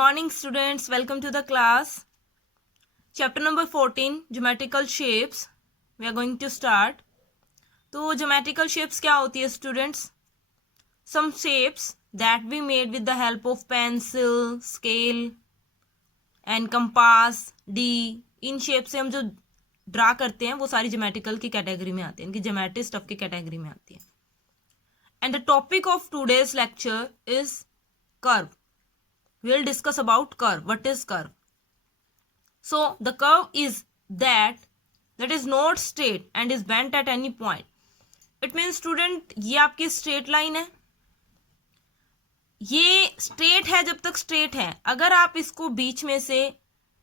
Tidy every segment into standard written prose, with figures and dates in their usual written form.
morning students, welcome to the class. Chapter number 14, geometrical shapes. We are going to start. तो geometrical shapes क्या होती है students? Some shapes that we made with the help of pencil, scale and compass, D. In shape से हम जो draw करते हैं वो सारी ज्योमेट्रिकल की कैटेगरी में आती है, इनकी ज्योमेट्री स्टफ की कैटेगरी में आती है. And the topic of today's lecture is curve. We'll discuss about curve. What is curve? So the curve is that is not straight and is bent at any point. It means student ये आपकी straight line है, ये straight है जब तक straight है. अगर आप इसको बीच में से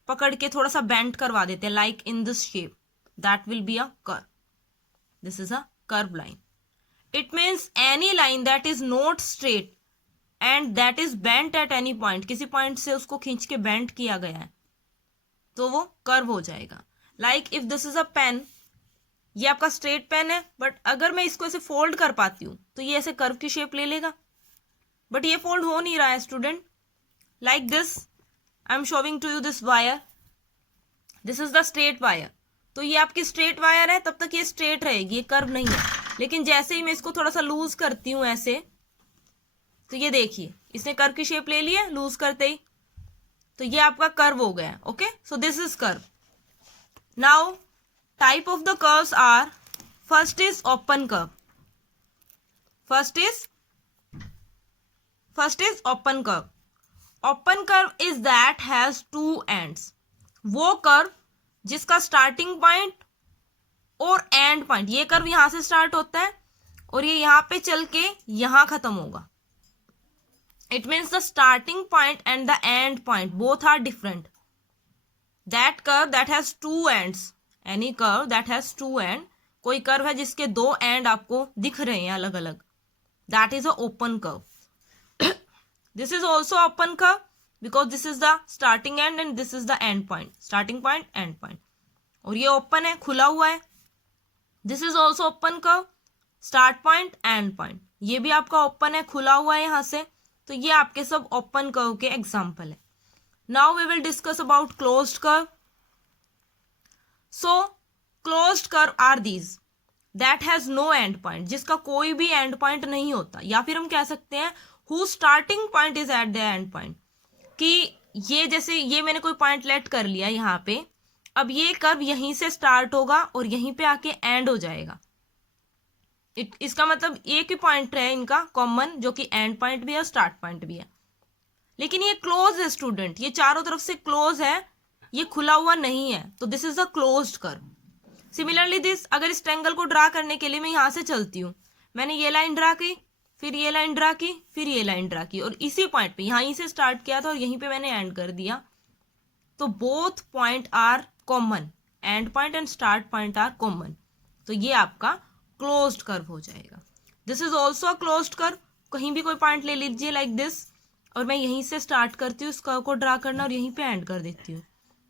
पकड़ के थोड़ा सा bend करवा देते हैं like in this shape, that will be a curve. This is a curve line. It means any line that is not straight and that is bent eight any point, किसी पॉइंट से उसको खींच के bent किया गया है तो वो कर्व हो जाएगा. Like if this is a pen, ये आपका स्ट्रेट पेन है बट अगर मैं इसको ऐसे फोल्ड कर पाती हूँ तो ये ऐसे कर्व की शेप ले लेगा, बट ये फोल्ड हो नहीं रहा है student. Like this I am showing to you this wire, this is the straight wire. तो ये आपकी स्ट्रेट वायर है, तब तक ये स्ट्रेट रहेगी, ये कर्व नहीं है. लेकिन जैसे ही मैं इसको थोड़ा सा लूज करती हूँ ऐसे, तो ये देखिए इसने कर्व की शेप ले ली है लूज करते ही, तो ये आपका कर्व हो गया. Okay, so this is curve. Now type of the curves are, first is open curve. First is open curve. Open curve is that has two ends. वो कर्व जिसका स्टार्टिंग पॉइंट और end point, ये curve यहां से start होता है और ये यहां पे चल के यहां खत्म होगा. It means the starting point and the end point both are different. That curve that has two ends, any curve that has two end, कोई कर्व है जिसके दो एंड आपको दिख रहे हैं अलग अलग, that is a open curve. This is also open curve because this is the starting end and this is the end point, starting point, end point. और ये open है, खुला हुआ है. This is also open curve, start point, end point. ये भी आपका open है, खुला हुआ है यहाँ से. तो ये आपके सब ओपन कर्व के एग्जाम्पल है. Now we will discuss about closed curve. So closed curve are these that has no end point, जिसका कोई भी एंड पॉइंट नहीं होता, या फिर हम कह सकते हैं who starting point is at the end point. कि ये जैसे ये मैंने कोई पॉइंट लेट कर लिया यहाँ पे, अब ये कर्व यहीं से स्टार्ट होगा और यहीं पे आके एंड हो जाएगा. इसका मतलब एक ही पॉइंट है इनका कॉमन, जो कि एंड पॉइंट भी है और स्टार्ट पॉइंट भी है. लेकिन ये क्लोज है स्टूडेंट, ये चारों तरफ से क्लोज है, ये खुला हुआ नहीं है, तो this is the closed curve. Similarly this, अगर इस ट्रायंगल को ड्रा करने के लिए मैं यहां से चलती हूँ, मैंने ये लाइन ड्रा की, फिर ये लाइन ड्रा की, फिर ये लाइन ड्रा की, और इसी पॉइंट पे यहीं से स्टार्ट किया था और यहीं पे मैंने एंड कर दिया, तो both point are common, end point end start point are common. तो ये आपका क्लोज्ड कर्व हो जाएगा. This is also a closed curve. कहीं भी कोई पॉइंट ले लीजिए लाइक दिस, और मैं यहीं से स्टार्ट करती हूँ इस कर्व को ड्रा करना और यहीं पे एंड कर देती हूँ.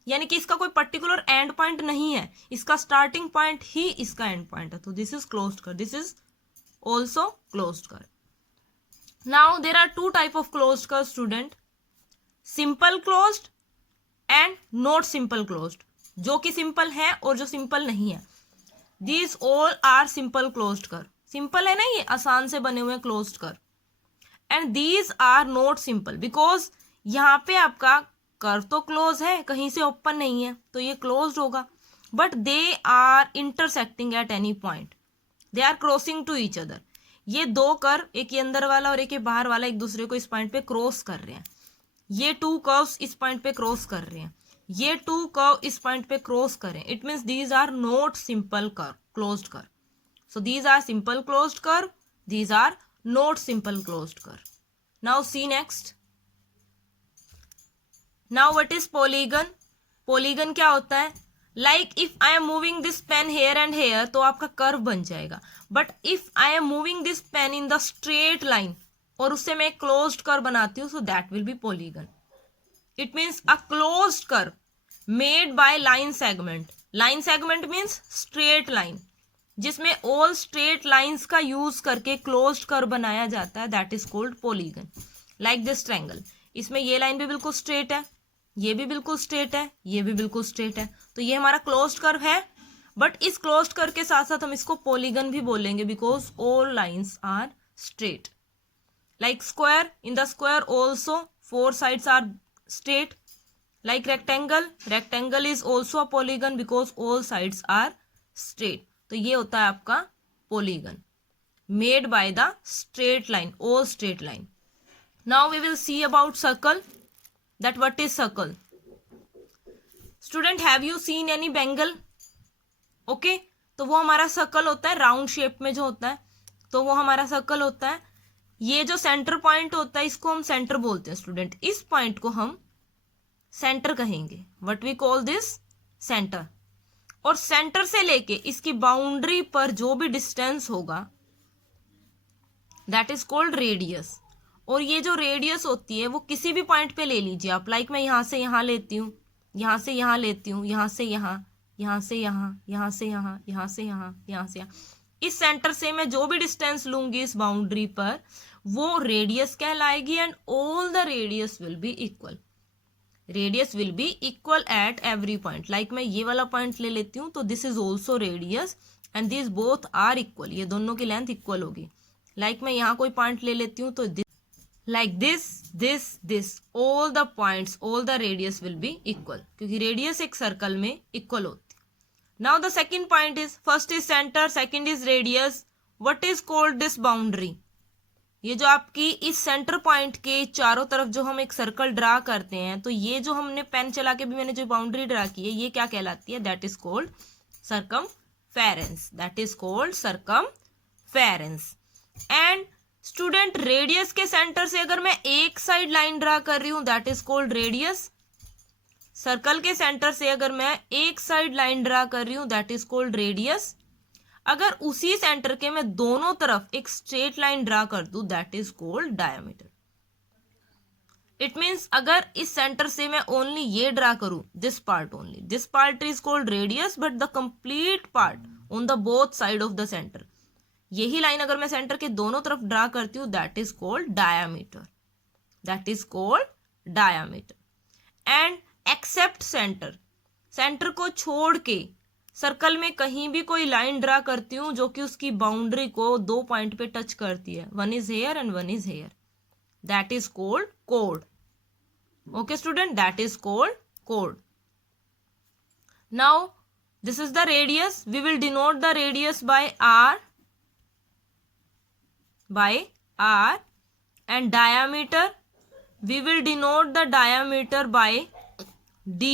यानी कि इसका कोई पर्टिकुलर एंड पॉइंट नहीं है, इसका स्टार्टिंग पॉइंट ही इसका एंड पॉइंट है. तो this is closed curve. This is also closed curve. Now there are two type of closed curve student, simple closed and not simple closed. जो कि simple है और जो सिंपल नहीं है. These all are simple closed curve. Simple है ना, ये आसान से बने हुए closed curve. And these are not simple because यहाँ पे आपका कर्व तो क्लोज है, कहीं से ओपन नहीं है, तो ये क्लोज्ड होगा. But they are intersecting at any point, they are crossing to each other. ये दो कर्व, एक ये अंदर वाला और एक ये बाहर वाला, एक दूसरे को इस पॉइंट पे क्रॉस कर रहे हैं. ये टू कर्व्स इस पॉइंट पे क्रॉस कर रहे हैं, ये टू कर्व इस पॉइंट पे क्रॉस करें. It means these are not simple curve, closed curve. So these are simple closed curve, these are not simple closed curve. Now see next. Now what is polygon. Polygon क्या होता है? Like if I am moving this pen here and here, तो आपका curve बन जाएगा. But if I am moving this pain in the straight line और उससे मैं क्लोज्ड कर्व बनाती हूँ, so that will be polygon. It means a closed curve made by line segment. Line segment means straight line, जिसमें all straight lines का use करके closed curve बनाया जाता है. That is called polygon. Like this triangle. इसमें ये line भी बिल्कुल स्ट्रेट है, ये भी बिल्कुल स्ट्रेट है, ये भी बिल्कुल स्ट्रेट है, तो ये हमारा क्लोज्ड कर्व है। बट इस क्लोज्ड कर्व के साथ साथ हम इसको पॉलीगन भी बोलेंगे because all lines are straight. Like square, in the square also 4 sides are straight. Like rectangle, rectangle is also a polygon because all sides are straight. तो ये होता है आपका polygon made by the straight line, all straight line. Now we will see about circle. That what is circle? Student, have you seen any bangle? Okay, तो वो हमारा circle होता है, राउंड शेप में जो होता है, तो वो हमारा सर्कल होता है। ये जो सेंटर पॉइंट होता है इसको हम सेंटर बोलते हैं स्टूडेंट, इस पॉइंट को हम सेंटर कहेंगे। What we call this? Centre. और सेंटर से लेके इसकी बाउंड्री पर जो भी डिस्टेंस होगा दैट इज कॉल्ड रेडियस। और ये जो रेडियस होती है वो किसी भी पॉइंट पे ले लीजिए आप। लाइक मैं यहां से यहां लेती हूँ, यहां से यहां लेती हूँ, यहां से यहां, यहां से यहां, यहां से यहां, यहां से यहां, यहां से यहां। इस सेंटर से मैं जो भी डिस्टेंस लूंगी इस बाउंड्री पर वो रेडियस कहलाएगी and all the radius will be equal. Radius will be equal at every point. Like मैं ये वाला पॉइंट ले लेती हूँ तो this is also radius and this both are equal, ये दोनों की लेंथ इक्वल होगी। लाइक मैं यहाँ कोई पॉइंट ले लेती हूँ तो like this all the points, all the radius will be equal, क्योंकि रेडियस एक सर्कल में इक्वल होती। Now the second point is, first is centre, second is radius. What is called this boundary? ये जो आपकी इस सेंटर पॉइंट के चारों तरफ जो हम एक सर्कल ड्रा करते हैं, तो ये जो हमने पेन चला के भी मैंने जो बाउंड्री ड्रा की है ये क्या कहलाती है? That is called circumference. That is called circumference. And student, radius के सेंटर से अगर मैं एक साइड लाइन ड्रा कर रही हूं that is called radius. Circle के सेंटर से अगर मैं एक साइड लाइन ड्रा कर रही हूं दैट इज कॉल्ड रेडियस। अगर उसी सेंटर के मैं दोनों तरफ एक स्ट्रेट लाइन ड्रा कर दूं that is called diameter. It means अगर इस सेंटर से मैं ओनली ये ड्रा करूं, this part only, this part is called radius, but the complete part on the both side of the centre, यही लाइन अगर मैं सेंटर के दोनों तरफ ड्रा करती हूं that is called diameter. That is called diameter. And except centre, centre को छोड़ के सर्कल में कहीं भी कोई लाइन ड्रा करती हूं जो कि उसकी बाउंड्री को 2 पॉइंट पे टच करती है, one is here and one is here, that is called code. Okay student, that is called code. Now this is the radius, we will denote the radius bye are, and diameter we will denote the diameter by d।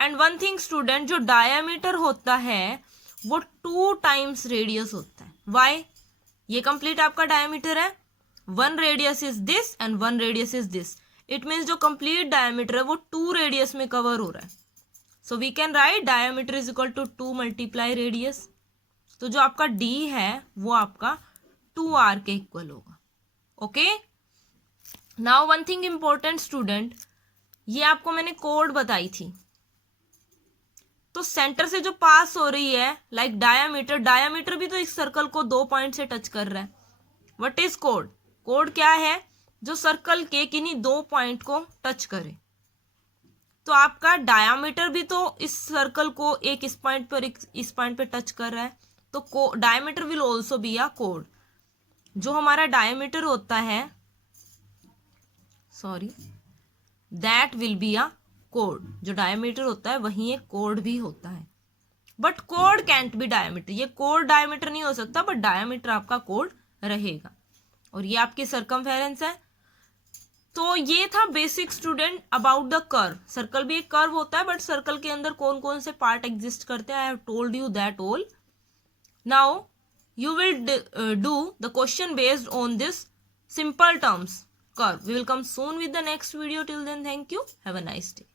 and one thing student, जो diameter होता है वो 2 times radius होता है। why? ये complete आपका diameter है, 1 radius is this and 1 radius is this, it means जो complete diameter है वो 2 radius में cover हो रहा है। so we can write diameter is equal to 2 multiply radius। तो जो आपका d है वो आपका 2r के इक्वल होगा। Okay, now one thing important student, ये आपको मैंने कोड बताई थी, तो सेंटर से जो पास हो रही है लाइक डायामीटर, डायामीटर भी तो इस सर्कल को 2 पॉइंट से टच कर रहा है। What is code? कोड क्या है? जो सर्कल के किन्हीं 2 पॉइंट को टच करे। तो आपका डायामीटर भी तो इस सर्कल को एक इस पॉइंट पर एक इस पॉइंट पे टच कर रहा है, तो diameter will also be a code. जो हमारा डायमीटर होता है, sorry, that will be a code. जो डायमीटर होता है वहीं एक कोड भी होता है, but code cantt B diameter. ये कोड डायमीटर नहीं हो सकता, बट डायमीटर आपका कोड रहेगा। और ये आपकी सर्कमफेरेंस है। तो ये था basic student about the curve. Circle भी एक कर्व होता है, बट सर्कल के अंदर कौन कौन से पार्ट एग्जिस्ट करते हैं, I have told you that all. Now you will do the question based on this simple terms curve. We will come soon with the next video. Till then, thank you. Have a nice day.